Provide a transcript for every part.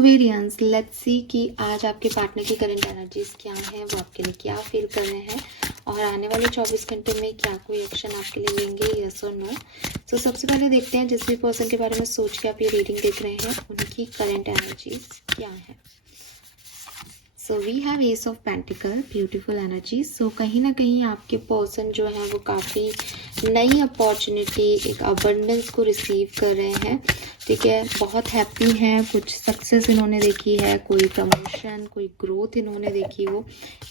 Aquarians, let's see कि आज आपके पार्टनर की करंट एनर्जीज क्या हैं, वो आपके लिए क्या फील कर रहे हैं और आने वाले 24 घंटे में क्या कोई एक्शन आपके लिए लेंगे, यस और नो। तो सबसे पहले देखते हैं जिस भी पर्सन के बारे में सोच के आप ये रीडिंग देख रहे हैं उनकी करंट एनर्जीज क्या है। So we have ace of pentacle, beautiful energy. So कहीं ना कहीं आपके पर्सन जो है वो काफ़ी नई अपॉर्चुनिटी, एक अबंडेंस को रिसीव कर रहे हैं, ठीक है। बहुत हैप्पी हैं, कुछ सक्सेस इन्होंने देखी है, कोई प्रमोशन, कोई ग्रोथ इन्होंने देखी हो,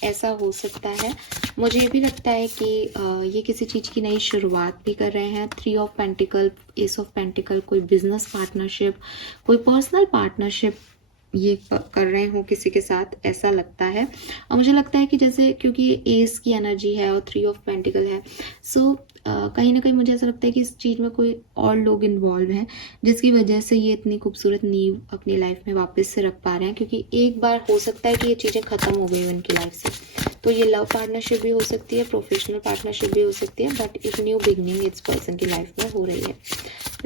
ऐसा हो सकता है। मुझे ये भी लगता है कि ये किसी चीज़ की नई शुरुआत भी कर रहे हैं। 3 of pentacle, S of pentacle, कोई बिजनेस पार्टनरशिप, कोई पर्सनल पार्टनरशिप ये कर रहे हो किसी के साथ, ऐसा लगता है। और मुझे लगता है कि जैसे क्योंकि ये एस की एनर्जी है और 3 ऑफ पेंटिकल है, सो कहीं ना कहीं मुझे ऐसा लगता है कि इस चीज़ में कोई और लोग इन्वॉल्व हैं जिसकी वजह से ये इतनी खूबसूरत नींव अपनी लाइफ में वापस से रख पा रहे हैं। क्योंकि एक बार हो सकता है कि ये चीज़ें ख़त्म हो गई हो इनकी लाइफ से, तो ये लव पार्टनरशिप भी हो सकती है, प्रोफेशनल पार्टनरशिप भी हो सकती है, बट एक न्यू बिगनिंग इस पर्सन की लाइफ में हो रही है।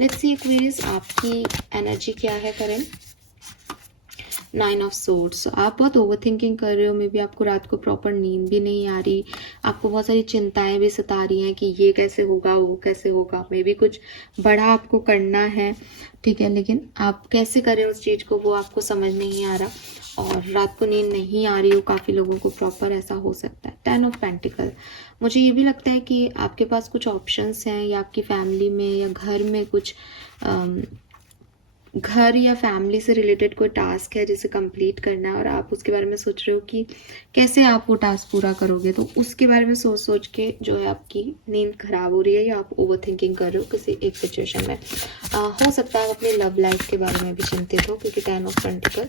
लेट्स सी एक्वेरियस, आपकी एनर्जी क्या है करंट। 9 ऑफ सोर्ड्स, आप बहुत ओवर थिंकिंग कर रहे हो, मे बी आपको रात को प्रॉपर नींद भी नहीं आ रही, आपको बहुत सारी चिंताएं भी सता रही हैं कि ये कैसे होगा, वो कैसे होगा, मे बी कुछ बड़ा आपको करना है, ठीक है, लेकिन आप कैसे करें उस चीज़ को वो आपको समझ नहीं आ रहा और रात को नींद नहीं आ रही हो काफ़ी लोगों को प्रॉपर, ऐसा हो सकता है। 10 ऑफ पेंटिकल, मुझे ये भी लगता है कि आपके पास कुछ ऑप्शंस हैं या आपकी फैमिली में या घर में कुछ घर या फैमिली से रिलेटेड कोई टास्क है जिसे कंप्लीट करना है और आप उसके बारे में सोच रहे हो कि कैसे आप वो टास्क पूरा करोगे, तो उसके बारे में सोच सोच के जो है आपकी नींद खराब हो रही है या आप ओवर थिंकिंग कर रहे हो किसी एक सिचुएशन में। हो सकता है आप अपनी लव लाइफ के बारे में भी चिंतित हो, क्योंकि 10 ऑफ पेंटिकल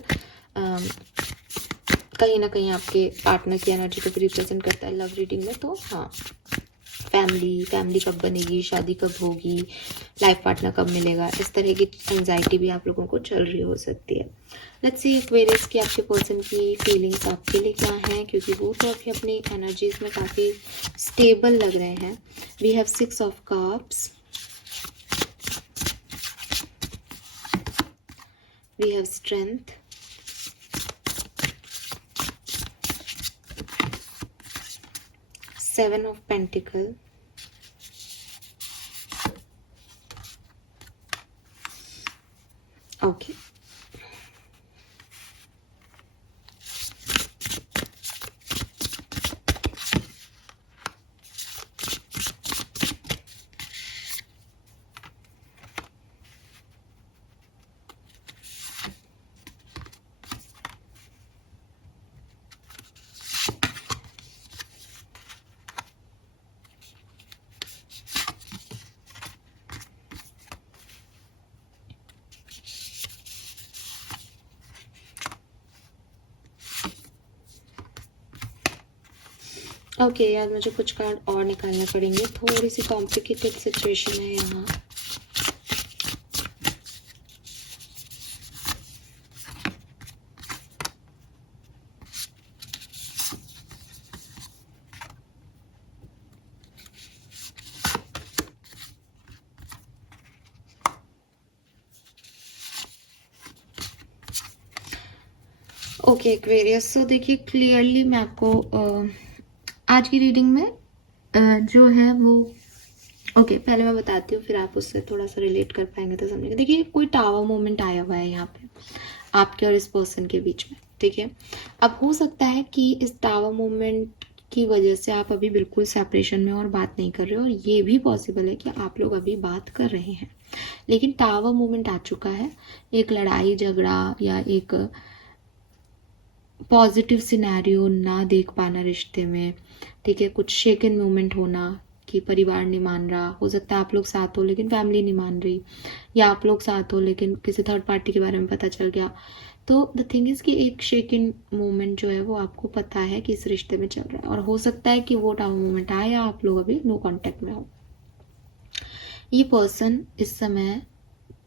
कहीं ना कहीं आपके पार्टनर की एनर्जी को भी रिप्रेजेंट करता है लव रीडिंग में। तो हाँ, फैमिली कब बनेगी, शादी कब होगी, लाइफ पार्टनर कब मिलेगा, इस तरह की एंजाइटी भी आप लोगों को चल रही हो सकती है। लेट्स सी एक्वेरियस की आपके पर्सन की फीलिंग्स आपके लिए क्या हैं, क्योंकि वो तो अभी अपनी एनर्जीज में काफ़ी स्टेबल लग रहे हैं। We have 6 of cups, we have strength, seven of pentacle, okay. Okay यार, मुझे कुछ कार्ड और निकालने पड़ेंगे, थोड़ी सी कॉम्प्लिकेटेड सिचुएशन है यहाँ। ओके एक्वेरियस, सो देखिए क्लियरली मैं आपको आज की रीडिंग में जो है वो पहले मैं बताती हूँ, फिर आप उससे थोड़ा सा रिलेट कर पाएंगे तो समझेंगे। देखिए कोई टावर मोमेंट आया हुआ है यहाँ पे आपके और इस पर्सन के बीच में, ठीक है। अब हो सकता है कि इस टावर मोमेंट की वजह से आप अभी बिल्कुल सेपरेशन में और बात नहीं कर रहे हो, और ये भी पॉसिबल है कि आप लोग अभी बात कर रहे हैं, लेकिन टावर मोमेंट आ चुका है, एक लड़ाई झगड़ा या एक पॉजिटिव सिनेरियो ना देख पाना रिश्ते में, ठीक है, कुछ शेकन मोमेंट होना कि परिवार नहीं मान रहा, हो सकता है आप लोग साथ हो लेकिन फैमिली नहीं मान रही, या आप लोग साथ हो लेकिन किसी थर्ड पार्टी के बारे में पता चल गया। तो द थिंग इज कि एक शेकन मोमेंट जो है वो आपको पता है कि इस रिश्ते में चल रहा है, और हो सकता है कि वो टावर मोमेंट आए या आप लोग अभी नो कांटेक्ट में हो। ये पर्सन इस समय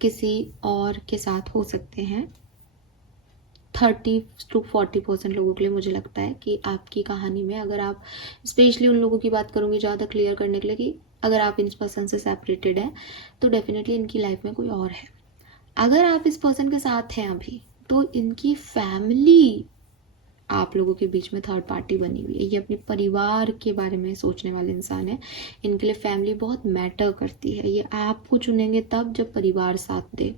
किसी और के साथ हो सकते हैं। 30 to 40% लोगों के लिए मुझे लगता है कि आपकी कहानी में, अगर आप स्पेशली उन लोगों की बात करूँगी ज़्यादा क्लियर करने के लिए कि अगर आप इस पर्सन से सेपरेटेड हैं तो डेफिनेटली इनकी लाइफ में कोई और है। अगर आप इस पर्सन के साथ हैं अभी तो इनकी फैमिली आप लोगों के बीच में थर्ड पार्टी बनी हुई है। ये अपने परिवार के बारे में सोचने वाले इंसान है। इनके लिए फैमिली बहुत मैटर करती है। ये आपको चुनेंगे तब जब परिवार साथ दे।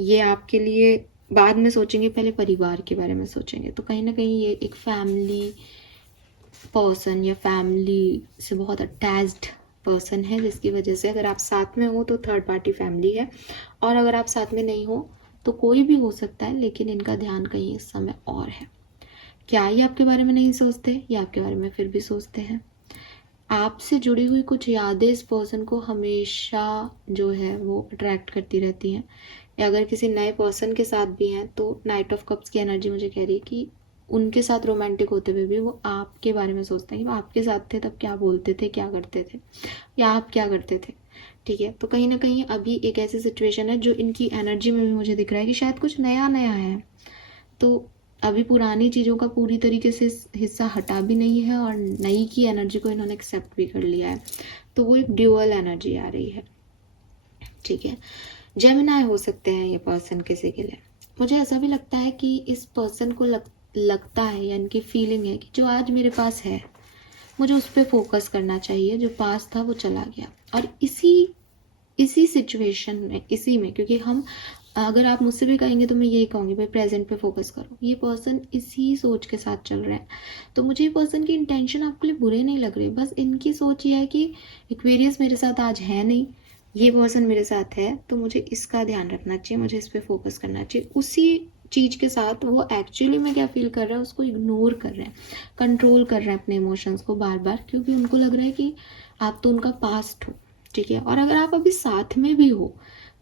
ये आपके लिए बाद में सोचेंगे, पहले परिवार के बारे में सोचेंगे। तो कहीं ना कहीं ये एक फैमिली पर्सन या फैमिली से बहुत अटैच्ड पर्सन है, जिसकी वजह से अगर आप साथ में हो तो थर्ड पार्टी फैमिली है, और अगर आप साथ में नहीं हो तो कोई भी हो सकता है, लेकिन इनका ध्यान कहीं इस समय और है। क्या ये आपके बारे में नहीं सोचते? ये आपके बारे में फिर भी सोचते हैं। आपसे जुड़ी हुई कुछ यादें इस पर्सन को हमेशा जो है वो अट्रैक्ट करती रहती हैं। या अगर किसी नए पर्सन के साथ भी हैं तो नाइट ऑफ कप्स की एनर्जी मुझे कह रही है कि उनके साथ रोमांटिक होते हुए भी वो आपके बारे में सोचते हैं कि वो आपके साथ थे तब क्या बोलते थे, क्या करते थे, या आप क्या करते थे। ठीक है, तो कहीं ना कहीं अभी एक ऐसी सिचुएशन है जो इनकी एनर्जी में भी मुझे दिख रहा है कि शायद कुछ नया नया है। तो अभी पुरानी चीज़ों का पूरी तरीके से हिस्सा हटा भी नहीं है और नई की एनर्जी को इन्होंने एक्सेप्ट भी कर लिया है। तो वो एक ड्यूअल एनर्जी आ रही है। ठीक है, जेमिनाई हो सकते हैं ये पर्सन किसी के लिए। मुझे ऐसा भी लगता है कि इस पर्सन को लगता है या इनकी फीलिंग है कि जो आज मेरे पास है मुझे उस पर फोकस करना चाहिए। जो पास था वो चला गया, और इसी सिचुएशन में, इसी में, क्योंकि हम, अगर आप मुझसे भी कहेंगे तो मैं यही कहूँगी भाई प्रेजेंट पे फोकस करो। ये पर्सन इसी सोच के साथ चल रहे हैं। तो मुझे ये पर्सन की इंटेंशन आपके लिए बुरे नहीं लग रही, बस इनकी सोच ये है कि एक्वेरियस मेरे साथ आज है नहीं, ये पर्सन मेरे साथ है तो मुझे इसका ध्यान रखना चाहिए, मुझे इस पर फोकस करना चाहिए। उसी चीज़ के साथ वो एक्चुअली में क्या फील कर रहा है उसको इग्नोर कर रहे हैं, कंट्रोल कर रहे हैं अपने इमोशंस को बार बार, क्योंकि उनको लग रहा है कि आप तो उनका पास्ट हो। ठीक है, और अगर आप अभी साथ में भी हो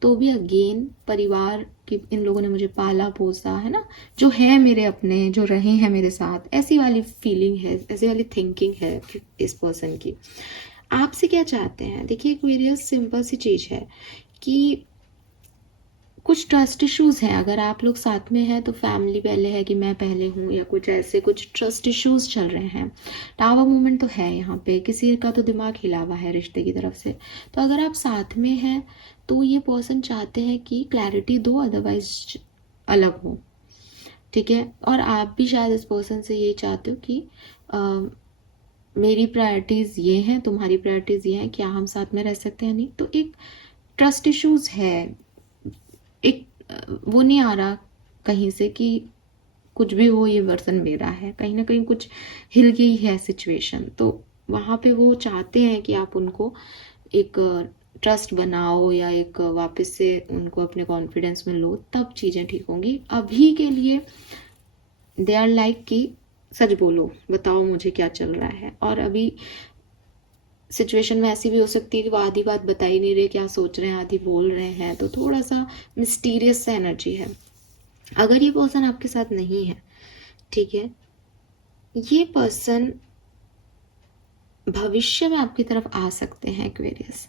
तो भी अगेन परिवार की, इन लोगों ने मुझे पाला पोसा है ना, जो है मेरे अपने, जो रहे हैं मेरे साथ, ऐसी वाली फीलिंग है, ऐसी वाली थिंकिंग है इस पर्सन की। आपसे क्या चाहते हैं? देखिए एक्वेरियस सिंपल सी चीज़ है कि कुछ ट्रस्ट इश्यूज हैं। अगर आप लोग साथ में हैं तो फैमिली पहले है कि मैं पहले हूँ, या कुछ ऐसे कुछ ट्रस्ट इश्यूज चल रहे हैं। टावर मूवमेंट तो है यहाँ पे, किसी का तो दिमाग हिला हुआ है रिश्ते की तरफ से। तो अगर आप साथ में हैं तो ये पर्सन चाहते हैं कि क्लैरिटी दो, अदरवाइज अलग हो। ठीक है, और आप भी शायद इस पर्सन से यही चाहते हो कि मेरी प्रायोरिटीज़ ये हैं, तुम्हारी प्रायोरिटीज़ ये हैं, क्या हम साथ में रह सकते हैं? नहीं। तो एक ट्रस्ट इश्यूज है, एक वो नहीं आ रहा कहीं से कि कुछ भी हो ये पर्सन मेरा है, कहीं ना कहीं कुछ हिल गई है सिचुएशन। तो वहाँ पे वो चाहते हैं कि आप उनको एक ट्रस्ट बनाओ, या एक वापस से उनको अपने कॉन्फिडेंस में लो, तब चीज़ें ठीक होंगी। अभी के लिए दे आर लाइक कि सच बोलो, बताओ मुझे क्या चल रहा है। और अभी सिचुएशन में ऐसी भी हो सकती है कि वो आधी बात बता ही नहीं रहे, क्या सोच रहे हैं, आधी बोल रहे हैं। तो थोड़ा सा मिस्टीरियस सा एनर्जी है। अगर ये पर्सन आपके साथ नहीं है, ठीक है, ये पर्सन भविष्य में आपकी तरफ आ सकते हैं एक्वेरियस,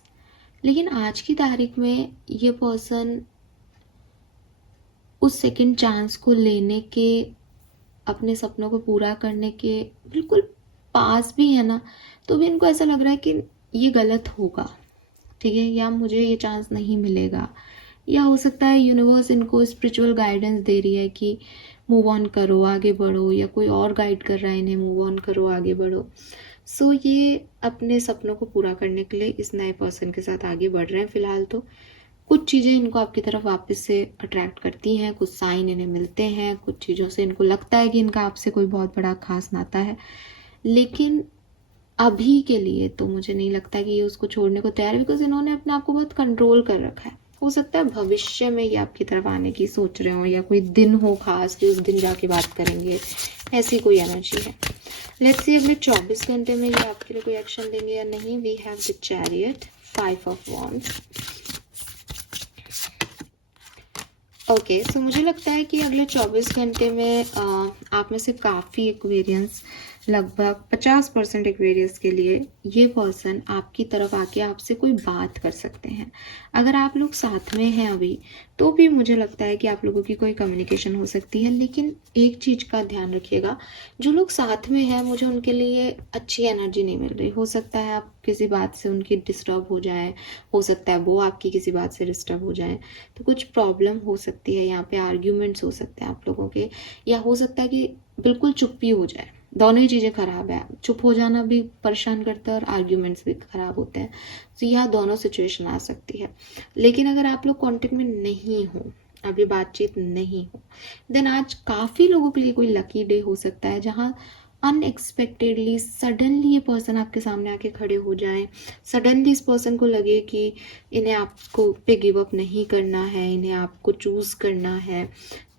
लेकिन आज की तारीख में ये पर्सन उस सेकंड चांस को लेने के, अपने सपनों को पूरा करने के बिल्कुल पास भी है ना, तो भी इनको ऐसा लग रहा है कि ये गलत होगा। ठीक है, या मुझे ये चांस नहीं मिलेगा, या हो सकता है यूनिवर्स इनको स्पिरिचुअल गाइडेंस दे रही है कि मूव ऑन करो, आगे बढ़ो, या कोई और गाइड कर रहा है इन्हें, मूव ऑन करो, आगे बढ़ो। सो ये अपने सपनों को पूरा करने के लिए इस नए पर्सन के साथ आगे बढ़ रहे हैं। फिलहाल तो कुछ चीज़ें इनको आपकी तरफ वापस से अट्रैक्ट करती हैं, कुछ साइन इन्हें मिलते हैं, कुछ चीज़ों से इनको लगता है कि इनका आपसे कोई बहुत बड़ा खास नाता है, लेकिन अभी के लिए तो मुझे नहीं लगता कि ये उसको छोड़ने को तैयार है, बिकॉज इन्होंने अपने आप को बहुत कंट्रोल कर रखा है। हो सकता है भविष्य में ये आपकी तरफ आने की सोच रहे हो, या कोई दिन हो खास कि उस दिन जाके बात करेंगे, ऐसी कोई एनर्जी है। लेट्स सी अगले 24 घंटे में ये आपके लिए कोई एक्शन लेंगे या नहीं। We have the chariot, 5 of wands. Okay, so मुझे लगता है कि अगले 24 घंटे में आप में से काफ़ी एक्वेरियंस लगभग 50% एक्वेरियस के लिए ये पर्सन आपकी तरफ आके आपसे कोई बात कर सकते हैं। अगर आप लोग साथ में हैं अभी तो भी मुझे लगता है कि आप लोगों की कोई कम्युनिकेशन हो सकती है। लेकिन एक चीज़ का ध्यान रखिएगा, जो लोग साथ में हैं मुझे उनके लिए अच्छी एनर्जी नहीं मिल रही। हो सकता है आप किसी बात से उनकी डिस्टर्ब हो जाए, हो सकता है वो आपकी किसी बात से डिस्टर्ब हो जाए, तो कुछ प्रॉब्लम हो सकती है। यहाँ पे आर्ग्यूमेंट्स हो सकते हैं आप लोगों के, या हो सकता है कि बिल्कुल चुप्पी हो जाए। दोनों ही चीज़ें ख़राब है, चुप हो जाना भी परेशान करता है और आर्ग्यूमेंट्स भी ख़राब होते हैं। तो यह दोनों सिचुएशन आ सकती है। लेकिन अगर आप लोग कांटेक्ट में नहीं हो, अभी बातचीत नहीं हो, देन आज काफ़ी लोगों के लिए कोई लकी डे हो सकता है जहाँ अनएक्सपेक्टेडली सडनली ये पर्सन आपके सामने आके खड़े हो जाए। सडनली इस पर्सन को लगे कि इन्हें आपको पे गिव अप नहीं करना है, इन्हें आपको चूज़ करना है।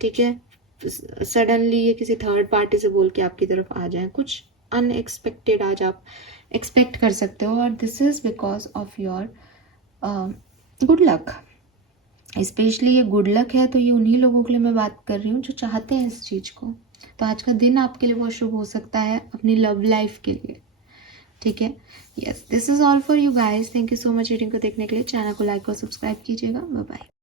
ठीक है, सडनली ये किसी थर्ड पार्टी से बोल के आपकी तरफ आ जाए। कुछ अनएक्सपेक्टेड आज आप एक्सपेक्ट कर सकते हो, और this is because of your good luck. Specially ये गुड लक है तो ये उन्हीं लोगों के लिए मैं बात कर रही हूँ जो चाहते हैं इस चीज़ को। तो आज का दिन आपके लिए बहुत शुभ हो सकता है अपनी लव लाइफ के लिए। ठीक है, yes, this is all for you guys. Thank you so much reading को देखने के लिए। चैनल को लाइक और सब्सक्राइब कीजिएगा। Bye bye.